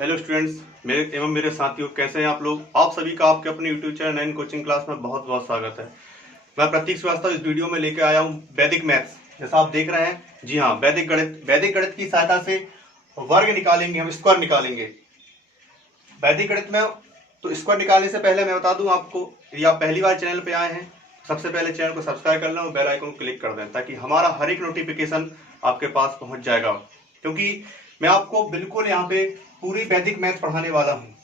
Hello students, मेरे एवं मेरे साथियों, कैसे हैं आप लोग। आप सभी का आपके अपने यूट्यूब चैनल 9 कोचिंग क्लास में बहुत बहुत स्वागत है। मैं प्रतीक श्रीवास्तव इस वीडियो में लेकर आया हूं वैदिक मैथ्स। जैसा आप देख रहे हैं, जी हाँ, वैदिक गणित की सहायता से वर्ग निकालेंगे, हम स्क्वायर निकालेंगे वैदिक गणित में। तो स्क्वायर निकालने से पहले मैं बता दूं आपको, यदि आप पहली बार चैनल पर आए हैं, सबसे पहले चैनल को सब्सक्राइब कर लें और बेल आइकन को क्लिक कर दें, ताकि हमारा हर एक नोटिफिकेशन आपके पास पहुंच जाएगा। क्योंकि मैं आपको बिल्कुल यहाँ पे पूरी वैदिक मैथ पढ़ाने वाला हूँ।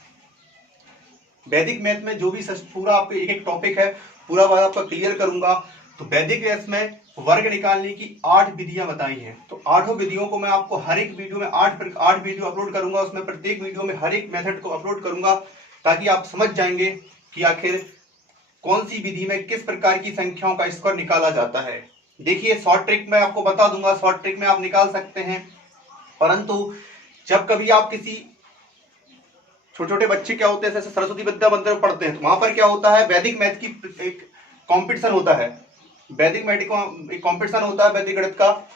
वैदिक मैथ में जो भी पूरा आपको एक एक टॉपिक है, पूरा वह आपका क्लियर करूंगा। तो वैदिक मैथ में वर्ग निकालने की 8 विधियां बताई हैं। तो 8 विधियों को मैं आपको हर एक वीडियो में 8 वीडियो अपलोड करूंगा। उसमें प्रत्येक वीडियो में हर एक मेथड को अपलोड करूंगा, ताकि आप समझ जाएंगे कि आखिर कौन सी विधि में किस प्रकार की संख्याओं का स्क्वायर निकाला जाता है। देखिए, शॉर्ट ट्रिक में आपको बता दूंगा, शॉर्ट ट्रिक में आप निकाल सकते हैं। परंतु जब कभी आप किसी छोटे छोटे बच्चे क्या होते हैं, जैसे सरस्वती विद्या मंदिर में पढ़ते हैं, तो वहां पर क्या होता है, वैदिक मैथ की एक कंपटीशन होता है। वैदिक मैथ एक कंपटीशन होता है वैदिक गणित का।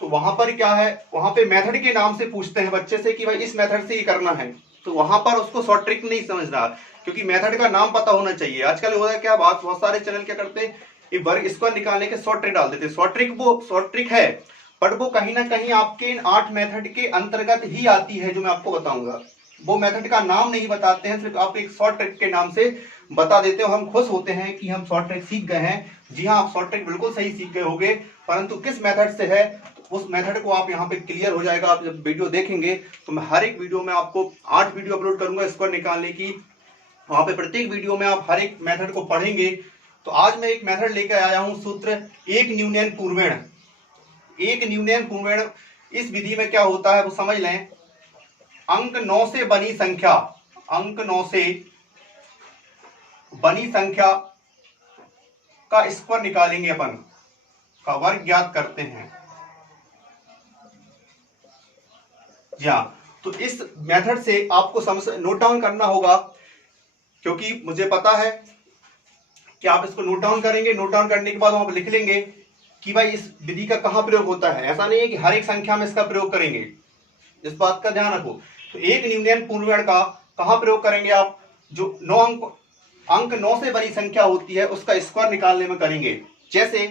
तो वहां पर क्या है, वहां पे मेथड के नाम से पूछते हैं बच्चे से कि भाई इस मेथड से ये करना है। तो वहां पर उसको शॉर्ट ट्रिक नहीं समझना, क्योंकि मेथड का नाम पता होना चाहिए। आजकल होता है क्या, बहुत सारे चैनल क्या करते हैं, ये वर्ग स्क्वायर निकालने के शॉर्ट ट्रिक डाल देते हैं। शॉर्ट ट्रिक है, पर वो कहीं ना कहीं आपके इन 8 मेथड के अंतर्गत ही आती है, जो मैं आपको बताऊंगा। वो मेथड का नाम नहीं बताते हैं, सिर्फ आप एक शॉर्ट ट्रिक के नाम से बता देते हो। हम खुश होते हैं कि हम शॉर्ट ट्रिक सीख गए हैं। जी हाँ, आप शॉर्ट ट्रिक बिल्कुल सही सीख गए होंगे, परंतु किस मेथड से है, तो उस मेथड को आप यहाँ पे क्लियर हो जाएगा। आप जब वीडियो देखेंगे तो मैं हर एक वीडियो में आपको 8 वीडियो अपलोड करूंगा स्क्वायर निकालने की। वहां पे प्रत्येक वीडियो में आप हर एक मेथड को पढ़ेंगे। तो आज मैं एक मेथड लेकर आया हूं, सूत्र एक न्यूनयन पूर्वेण। एक न्यूनयन पूर्वेण, इस विधि में क्या होता है वो समझ लें। अंक 9 से बनी संख्या, अंक 9 से बनी संख्या का स्क्वायर निकालेंगे, अपन का वर्ग ज्ञात करते हैं। जी हाँ, तो इस मेथड से आपको नोट डाउन करना होगा, क्योंकि मुझे पता है कि आप इसको नोट डाउन करेंगे। नोट डाउन करने के बाद आप लिख लेंगे कि भाई इस विधि का कहां प्रयोग होता है। ऐसा नहीं है कि हर एक संख्या में इसका प्रयोग करेंगे, इस बात का ध्यान रखो। तो एक न्यूनयन पूर्वेण का कहां प्रयोग करेंगे आप, जो अंक 9 से बनी संख्या होती है उसका स्क्वायर निकालने में करेंगे। जैसे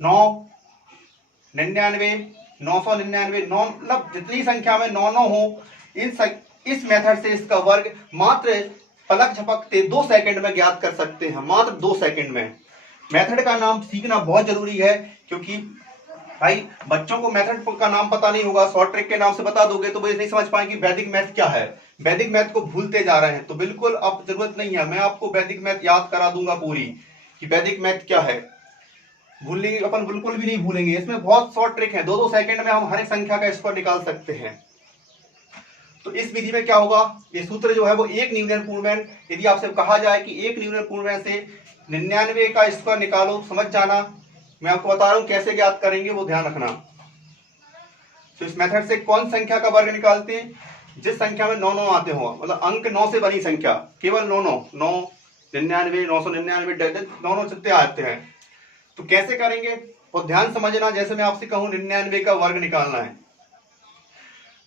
9, 99, 999, 9, मतलब जितनी संख्या में 9 हो, इस मेथड से इसका वर्ग मात्र पलक झपकते 2 सेकंड में ज्ञात कर सकते हैं, मात्र 2 सेकंड में। मेथड का नाम सीखना बहुत जरूरी है, क्योंकि भाई बच्चों को मेथड का नाम पता नहीं होगा, शॉर्ट ट्रिक के नाम से बता दोगे तो वो नहीं समझ पाएंगे वैदिक मैथ क्या है। वैदिक मैथ को भूलते जा रहे हैं, तो बिल्कुल अब जरूरत नहीं है, मैं आपको वैदिक मैथ याद करा दूंगा पूरी, कि वैदिक मैथ क्या है। भूलने अपन बिल्कुल भी नहीं भूलेंगे। इसमें बहुत शॉर्ट ट्रिक है, 2-2 सेकंड में हम हर एक संख्या का स्क्वायर निकाल सकते हैं। तो इस विधि में क्या होगा, ये सूत्र जो है वो एक न्यूनयन पूर्वेण। यदि आपसे कहा जाए कि एक न्यूनयन पूर्वेण से 99 का स्क्वायर निकालो, समझ जाना मैं आपको बता रहा हूं कैसे ज्ञात करेंगे, वो ध्यान रखना। तो इस मेथड से कौन संख्या का वर्ग निकालते हैं, जिस संख्या में 9 आते हो, मतलब अंक 9 से बनी संख्या, केवल 9, 99, 999, 9 जितने आते हैं। तो कैसे करेंगे वो ध्यान समझना। जैसे मैं आपसे कहूं 99 का वर्ग निकालना है,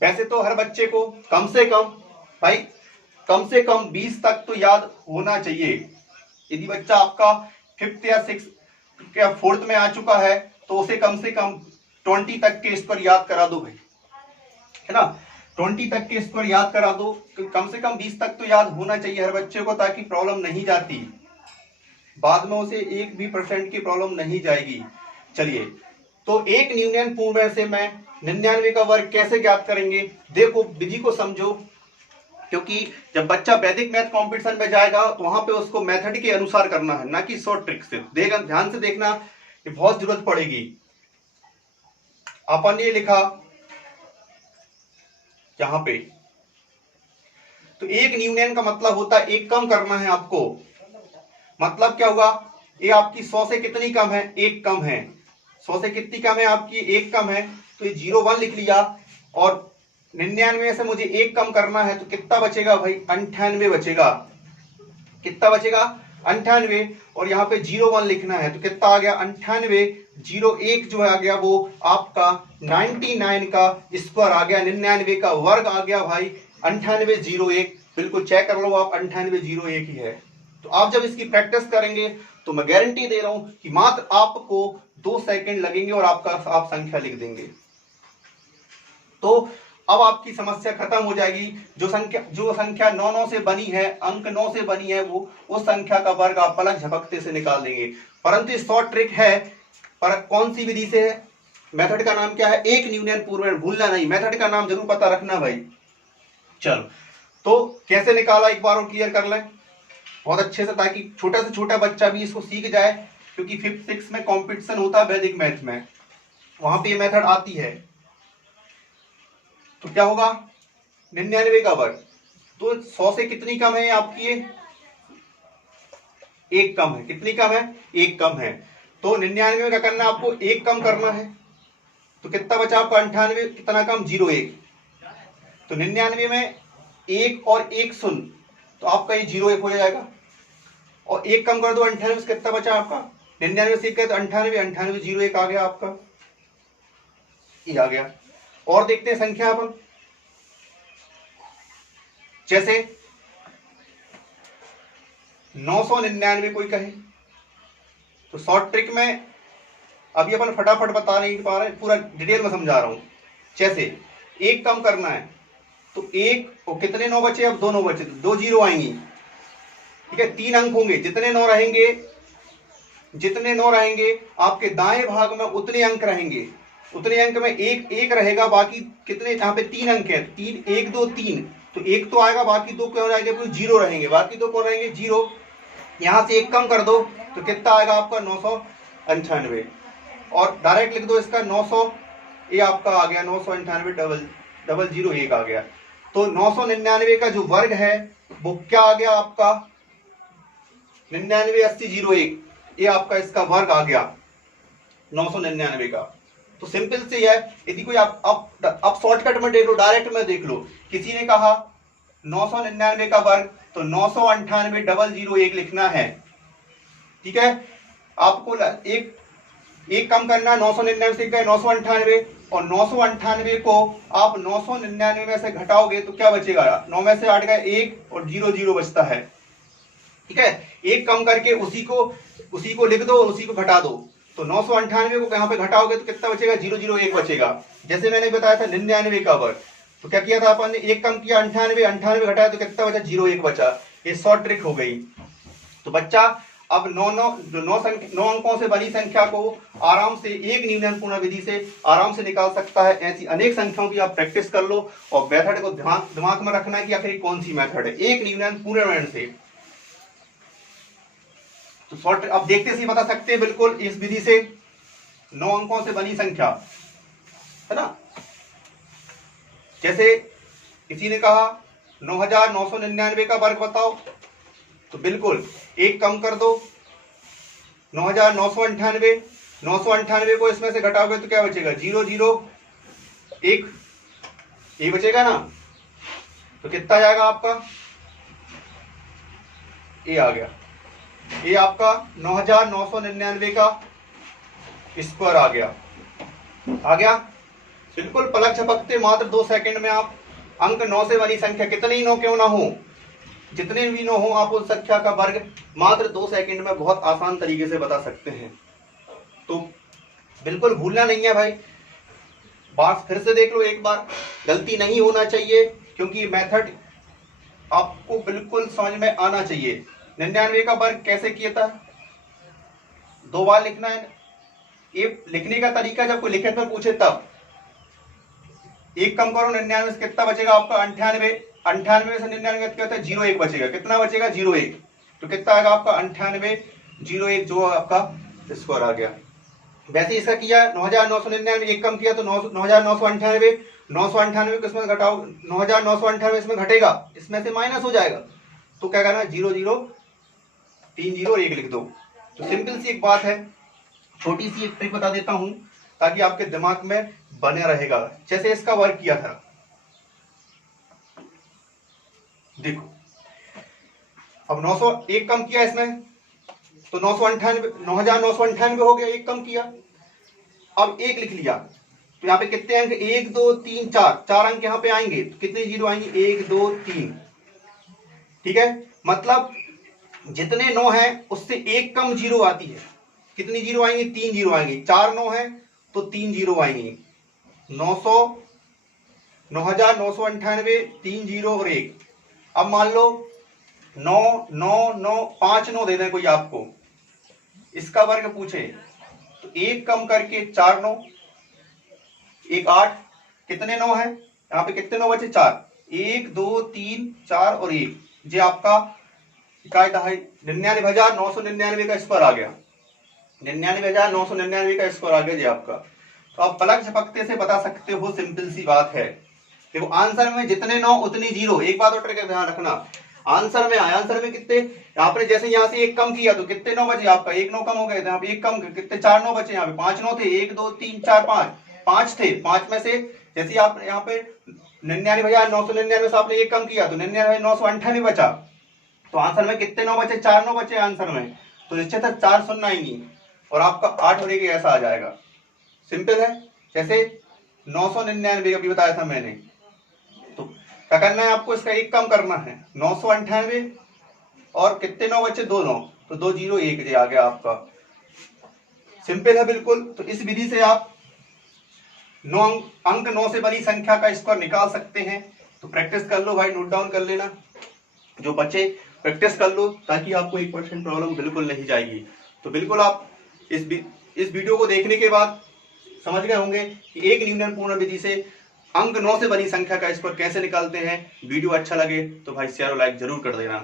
वैसे तो हर बच्चे को कम से कम 20 तक तो याद होना चाहिए। यदि बच्चा आपका 5th या 6th या 4th में आ चुका है, तो उसे कम से कम 20 तक के स्क्वायर याद करा दो भाई, है ना। 20 तक के स्क्वायर याद करा दो, कम से कम 20 तक तो याद होना चाहिए हर बच्चे को, ताकि प्रॉब्लम नहीं जाती बाद में, उसे 1% की प्रॉब्लम नहीं जाएगी। चलिए, तो एक न्यूनयन पूर्वेण से मैं 99 का वर्ग कैसे ज्ञात करेंगे, देखो विधि को समझो। क्योंकि जब बच्चा वैदिक मैथ कंपटीशन में जाएगा तो वहां पे उसको मेथड के अनुसार करना है, ना कि शॉर्ट ट्रिक से। देखा, ध्यान से देखना, ये बहुत जरूरत पड़ेगी। अपन ये लिखा यहां पे, तो एक न्यूनयन का मतलब होता है एक कम करना है आपको। मतलब क्या हुआ, ये आपकी 100 से कितनी कम है, 1 कम है। 100 से कितनी कम है आपकी, 1 कम है। तो ये 01 लिख लिया, और 99 से मुझे 1 कम करना है, तो कितना बचेगा भाई, 98 बचेगा। कितना बचेगा, 98। और यहाँ पे 01 लिखना है, तो कितना आ गया, 98। 01 जो है आ गया वो आपका 99 का स्क्वायर आ गया, 99 का वर्ग आ गया भाई 9801, बिल्कुल चेक कर लो आप, 9801 ही है। तो आप जब इसकी प्रैक्टिस करेंगे तो मैं गारंटी दे रहा हूं कि मात्र आपको 2 सेकंड लगेंगे और आप संख्या लिख देंगे। तो अब आपकी समस्या खत्म हो जाएगी। जो संख्या 9 से बनी है, अंक 9 से बनी है, वो उस संख्या का वर्ग आप पलक झपकते से निकाल देंगे। परंतु शॉर्ट ट्रिक है, पर कौन सी विधि से है? मेथड का नाम क्या है? एक न्यूनन पूर्वण, भूलना नहीं, मेथड का नाम जरूर पता रखना भाई। चलो, तो कैसे निकाला एक बार और क्लियर कर लें बहुत अच्छे से, ताकि छोटा से छोटा बच्चा भी इसको सीख जाए, क्योंकि 5th 6th में कंपटीशन होता है वैदिक मैथ में, वहां पे ये मेथड आती है। तो क्या होगा? 99 का वर्ग, तो 100 से कितनी कम है आपकी? ये 1 कम है। कितनी कम है? 1 कम है। तो 99 का करना आपको 1 कम करना है। तो कितना बचा आपका? 98, कितना कम? 01। तो 99 में 1 और 1 शून्य, तो आपका ये 01 हो जाएगा। और 1 कम कर दो 98 से, कितना बचा आपका? 99 से 1 तो 98, 98 01 आ गया आपका, ये आ गया। और देखते हैं संख्या अपन, जैसे 999 कोई कहे, तो शॉर्ट ट्रिक में अभी अपन फटाफट बता नहीं पा रहे, पूरा डिटेल में समझा रहा हूं। जैसे 1 कम करना है, तो 1 और कितने 9 बचे? अब 2 9 बचे, तो 2 0 आएंगी, ठीक है। 3 अंक होंगे, जितने 9 रहेंगे आपके दाएं भाग में उतने अंक रहेंगे। उतने अंक में एक एक रहेगा, बाकी कितने? यहाँ पे 3 अंक है, 3 1 2 3, तो 1 तो आएगा, बाकी 2 क्यों रहेंगे? 0 रहेंगे, बाकी 2 कौन रहेंगे? 0। यहां से 1 कम कर दो तो कितना आएगा आपका? 998। और डायरेक्ट लिख दो इसका 900, ये आपका आ गया 998 001 आ गया। तो 999 का जो वर्ग है वो क्या आ गया आपका? 99 80 01, ये आपका इसका वर्ग आ गया 999 का। तो सिंपल से है। यदि कोई आप शॉर्टकट में देख लो, डायरेक्ट में देख लो, किसी ने कहा 999 का वर्ग, तो 998 001 लिखना है, ठीक है। आपको एक कम करना है, 999 से गए 998, और 998 को आप 999 में से घटाओगे तो क्या बचेगा? 9 में से 8 गए 1 और 0 0 बचता है, ठीक है। एक कम करके उसी को लिख दो, उसी को घटा दो, तो 998 को यहाँ पे घटाओगे तो कितना बचेगा? 0 0 1 बचेगा। जैसे मैंने बताया था 99 का वर्ग, तो क्या किया था अपन ने? 1 कम किया, 98 घटाया तो कितना बचा? 0 1 बचा। ये शॉर्ट ट्रिक हो गई। तो बच्चा अब 9 अंकों से बनी संख्या को आराम से एक न्यूनन पूर्ण विधि से आराम से निकाल सकता है। ऐसी अनेक संख्याओं की आप प्रैक्टिस कर लो, और मेथड को दिमाग में रखना है कि आखिर कौन सी मेथड है, एक न्यूनन पूर्ण से। तो शॉर्ट अब देखते से बता सकते हैं बिल्कुल इस विधि से 9 अंकों से बनी संख्या, है ना। जैसे किसी ने कहा 9999 का वर्ग बताओ, तो बिल्कुल 1 कम कर दो, 9998, 998 को इसमें से घटाओगे तो क्या बचेगा? 0 0 1, ये बचेगा ना। तो कितना जाएगा आपका? ये आ गया, ये आपका 9999 का स्क्वायर आ गया। बिल्कुल पलक झपकते मात्र 2 सेकंड में आप अंक 9 से वाली संख्या, कितने ही 9 क्यों ना हो, जितने भी 9 हो, आप उस संख्या का वर्ग मात्र 2 सेकंड में बहुत आसान तरीके से बता सकते हैं। तो बिल्कुल भूलना नहीं है भाई, बात फिर से देख लो एक बार, गलती नहीं होना चाहिए, क्योंकि मेथड आपको बिल्कुल समझ में आना चाहिए। 99 का वर्ग कैसे किया था? 2 बार लिखना है। ये लिखने का तरीका जब कोई लिखित में पूछे तब 1 कम करो 99 से कितना बचेगा आपका? 98। 98 से 99 क्या होता है? 0 1 बचेगा। कितना बचेगा? 0 1। तो कितना आएगा आपका? 98 0 1, जो आपका स्क्वायर आ गया। वैसे इसका किया 9999, 1 कम किया तो 9998, 998 को इसमें घटाओ, 9998 इसमें घटेगा, इसमें से माइनस हो जाएगा, तो क्या करना? 0 0 3 0 और 1 लिख दो। तो सिंपल सी एक बात है, छोटी सी एक ट्रिक बता देता हूं ताकि आपके दिमाग में बने रहेगा। जैसे इसका वर्क किया था, देखो अब 901 कम किया इसमें तो 998 हो गया, 1 कम किया, अब 1 लिख लिया, तो यहाँ पे कितने अंक, 1 2 3 4, 4 अंक यहाँ पे आएंगे, तो कितने जीरो आएंगे, 1 2 3। ठीक है, मतलब जितने 9 है उससे एक कम जीरो आती है। कितनी जीरो आएंगे, 3 जीरो आएंगे। 4 9 है तो 3 जीरो आएंगे, 900, 9998, 3 जीरो और 1। अब मान लो 9 9 9 5 9 दे दें कोई आपको, इसका वर्ग पूछे तो एक कम करके 4 9, 1 8, कितने 9 है यहाँ पे, कितने 9 बचे, 4, 1 2 3 4 और 1, ये आपका इकाई दहाई 99,999 का स्क्वायर आ गया, 99,999 का स्क्वायर आ गया जी आपका। तो आप पलक झपकते से बता सकते हो, सिंपल सी बात है। देखो आंसर में जितने 9 उतनी जीरो। एक बात और ध्यान रखना, आंसर में आया, आंसर में कितने, यहाँ पर जैसे यहाँ से एक कम किया तो कितने 9 बचे आपका, एक 9 कम हो गए थे, यहाँ पे एक कम, कितने 4 9 बचे, यहाँ पे 5 9 थे, 1 2 3 4 5, 5 थे, 5 में से जैसे आप यहाँ पे 99,999 से आपने एक कम किया तो 99,998 बचा, तो आंसर में कितने 9 बचे, 4 9 बचे आंसर में, तो निश्चित है 4 शून्य आएंगी और आपका 8 होने के ऐसा आ जाएगा। सिंपल है, जैसे 999 अभी बताया था मैंने, तो क्या करना है आपको, इसका एक कम करना है, 998 और कितने 9 बचे, 2 9, तो 2 0 1 जे आ गया आपका। सिंपल है बिल्कुल। तो इस विधि से आप 9 अंक 9 से बड़ी संख्या का स्क्वायर निकाल सकते हैं। तो प्रैक्टिस कर लो भाई, नोट डाउन कर लेना, जो बचे प्रैक्टिस कर लो, ताकि आपको 1% प्रॉब्लम बिल्कुल नहीं जाएगी। तो बिल्कुल आप इस वीडियो को देखने के बाद समझ गए होंगे कि एक न्यूनन पूर्ण विधि से अंक 9 से बड़ी संख्या का स्क्वायर कैसे निकालते हैं। वीडियो अच्छा लगे तो भाई शेयर और लाइक जरूर कर देना।